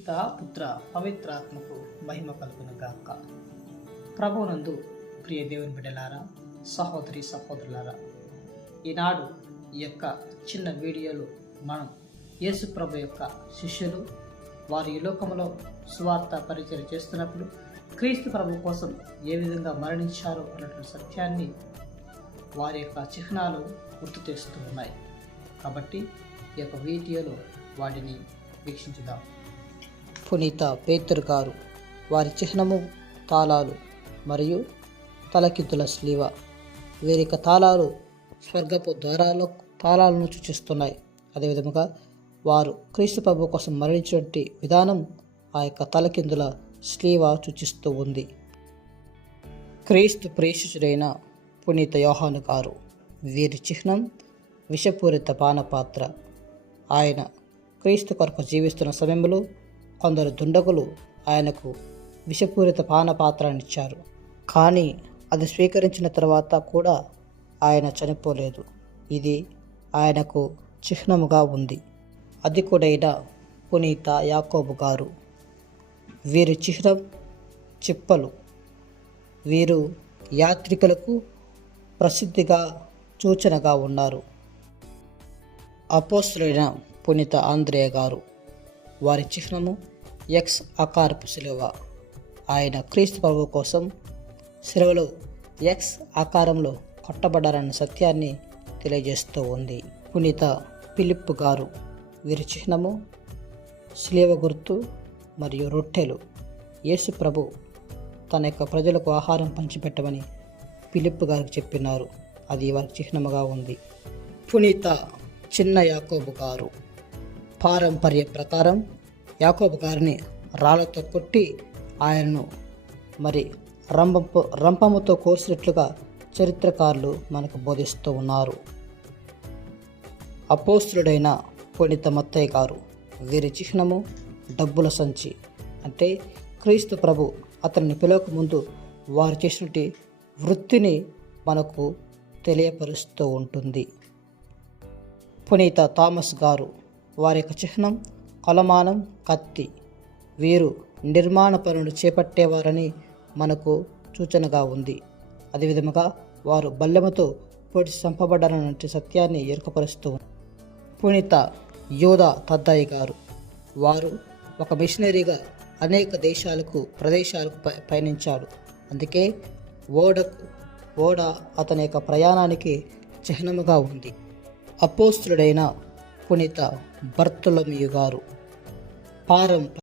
పితా పుత్ర పవిత్రాత్మకు మహిమ కలుగును గాక. ప్రభువునందు ప్రియ దేవుని బిడ్డలారా, సహోదరి సహోదరులారా, ఈనాడు ఈ యొక్క చిన్న వీడియోలో మనం యేసు ప్రభు యొక్క శిష్యులు వారు ఈ లోకంలో సువార్త పరిచయం చేస్తున్నప్పుడు క్రీస్తు ప్రభు కోసం ఏ విధంగా మరణించారో అన్నటువంటి సత్యాన్ని వారి యొక్క చిహ్నాలు గుర్తు చేస్తూ ఉన్నాయి. కాబట్టి ఈ యొక్క వీడియోలో వాటిని వీక్షించుదాం. పునీత పేతురు గారు వారి చిహ్నము తాళాలు మరియు తలకిద్దుల స్లీవ. వీరి యొక్క తాళాలు స్వర్గపు ద్వారాల తాళాలను సూచిస్తున్నాయి. అదేవిధముగా వారు క్రీస్తు ప్రభు కోసం మరణించినటువంటి విధానం ఆ యొక్క తలకిందుల స్లీవ సూచిస్తూ ఉంది. క్రీస్తు ప్రేషితుడైన పునీత యోహాను గారు వీరి చిహ్నం విషపూరిత పానపాత్ర. ఆయన క్రీస్తు కొరకు జీవిస్తున్న సమయంలో కొందరు దుండగులు ఆయనకు విషపూరిత పానపాత్రనిచ్చారు. కానీ అది స్వీకరించిన తర్వాత కూడా ఆయన చనిపోలేదు. ఇది ఆయనకు చిహ్నముగా ఉంది. అధికుడైన పునీత యాకోబు గారు వీరి చిహ్నం చిప్పలు. వీరు యాత్రికులకు ప్రసిద్ధిగా సూచనగా ఉన్నారు. అపోస్తలుడైన పునీత ఆంద్రేయ గారు వారి చిహ్నము ఎక్స్ ఆకారపు శిలువ. ఆయన క్రీస్తు ప్రభు కోసం శిలువలో ఎక్స్ ఆకారంలో కొట్టబడ్డారన్న సత్యాన్ని తెలియజేస్తూ ఉంది. పునీత ఫిలిప్ గారు వీరి చిహ్నము శిలువ గుర్తు మరియు రొట్టెలు. యేసు ప్రభు తన యొక్క ప్రజలకు ఆహారం పంచిపెట్టమని ఫిలిప్ గారికి చెప్పినారు. అది వారి చిహ్నముగా ఉంది. పునీత చిన్న యాకోబు గారు పారంపర్య ప్రకారం యాకోబు గారిని రాళ్లతో కొట్టి ఆయనను రంపముతో కోసినట్లుగా చరిత్రకారులు మనకు బోధిస్తూ ఉన్నారు. అపోస్తలుడైన పునీత మత్తయ్య గారు వీరి చిహ్నము డబ్బుల సంచి. అంటే క్రీస్తు ప్రభు అతన్ని పిలవక ముందు వారు చేసినటువంటి వృత్తిని మనకు తెలియపరుస్తూ ఉంటుంది. పునీత థామస్ గారు వారి యొక్క చిహ్నం కొలమానం కత్తి. వీరు నిర్మాణ పనులు చేపట్టేవారని మనకు సూచనగా ఉంది. అదేవిధముగా వారు బల్లెముతో పొడిచి చంపబడ్డారనే సత్యాన్ని ఎరుకపరుస్తూ. పునీత యోధా తద్దయ్య గారు వారు ఒక మిషనరీగా అనేక ప్రదేశాలకు పయనించాడు. అందుకే ఓడ అతని యొక్క ప్రయాణానికి చిహ్నముగా ఉంది. అపోస్తలుడైన పునీత బర్తొలొమేయు గారు